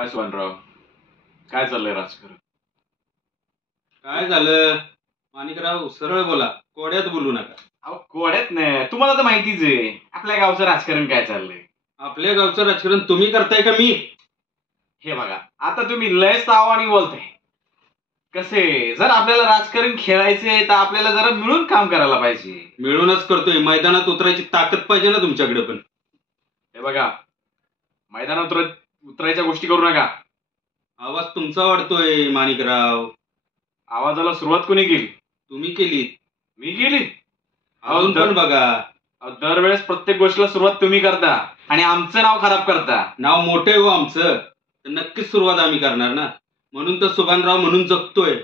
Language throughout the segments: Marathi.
काय सुभानराव, काय चाललंय राजकारण? काय झालं माणिकराव, सरळ बोला, कोड्यात बोलू नका. अहो कोड्यात नाही, तुम्हाला तर माहितीच आहे आपल्या गावचं राजकारण काय चाललंय. आपल्या गावचं राजकारण तुम्ही करताय का मी? हे बघा, आता तुम्ही लयच तावानी बोलताय. कसे, जर आपल्याला राजकारण खेळायचंय तर आपल्याला जरा मिळून काम करायला पाहिजे. मिळूनच करतोय, मैदानात उतरायची ताकद पाहिजे ना तुमच्याकडे पण. हे बघा, मैदानात उतरायच्या गोष्टी करू नका. आवाज तुमचा वाढतोय माणिकराव. आवाजाला सुरुवात कोणी केली? तुम्ही केली. मी केली? अजून पण बघा, दरवेळेस प्रत्येक गोष्टीला सुरुवात तुम्ही करता आणि आमचं नाव खराब करता. नाव मोठे हो आमचं, तर नक्कीच सुरुवात आम्ही करणार ना. म्हणून तर सुभानराव म्हणून जगतोय.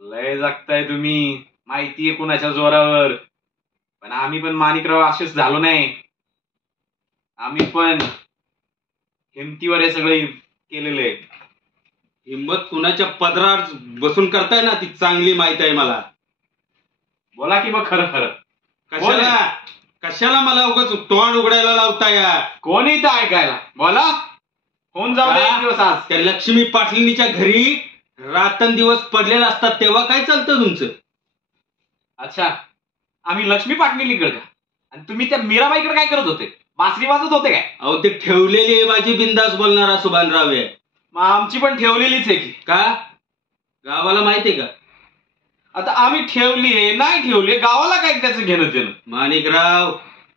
लय जगताय तुम्ही, माहितीये कुणाच्या जोरावर. पण आम्ही पण माणिकराव असेच झालो नाही. आम्ही पण हिमतीवर हे सगळे केलेले. हिंमत कुणाच्या पदरात बसून करताय ना, ती चांगली माहित आहे मला. बोला की मग खरं खरं. कशाला कशाला मला उगाच तोंड उघडायला लावताय? कोणी तर ऐकायला बोला. होऊन जाऊ दे एक दिवस. आज त्या लक्ष्मी पाटलींच्या घरी रात्रंदिवस पडलेला असतात तेव्हा काय चालतं तुमचं? अच्छा, आम्ही लक्ष्मी पाटणीकडे का? आणि तुम्ही त्या मीराबाईकडे काय करत होते? बासरी वाजत होते काय? अहो, ते ठेवलेली आहे माझी बिंदास बोलणारा सुभानराव आहे. मग आमची पण ठेवलेलीच आहे की. का? गावाला माहितीये का? आता आम्ही ठेवलीये नाही ठेवली, गावाला काय त्याचं घेणं देणं? माणिकराव,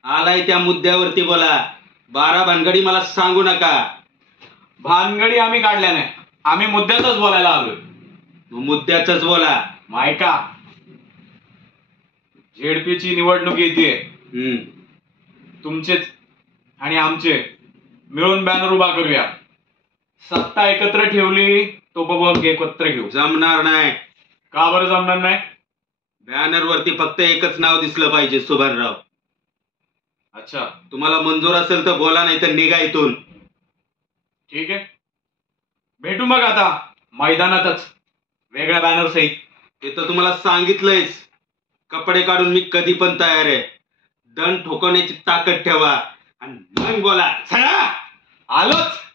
आलाय त्या मुद्द्यावरती बोला. 12 भानगडी मला सांगू नका. भानगडी आम्ही काढल्या नाही, आम्ही मुद्द्यातच बोलायला आलोय. मुद्द्यातच बोला. मायका, झेडपीची निवडणूक येते. तुमचेच आणि आमचे मिळून बॅनर उभा करूया. सत्ता एकत्र ठेवली तो बघ एकत्र घेऊ. जमणार नाही. का बरं जमणार नाही? बॅनर वरती फक्त एकच नाव दिसलं पाहिजे, सुभानराव. अच्छा, तुम्हाला मंजूर असेल तर बोला, नाही तर निघा इथून. ठीक आहे, भेटू मग आता मैदानातच वेगळ्या बॅनर सहित. ते तर तुम्हाला सांगितलंयच. कपडे काढून मी कधी पण तयार आहे. दण ठोकवण्याची ताकद ठेवा आणि मग बोला. चला, आलोच.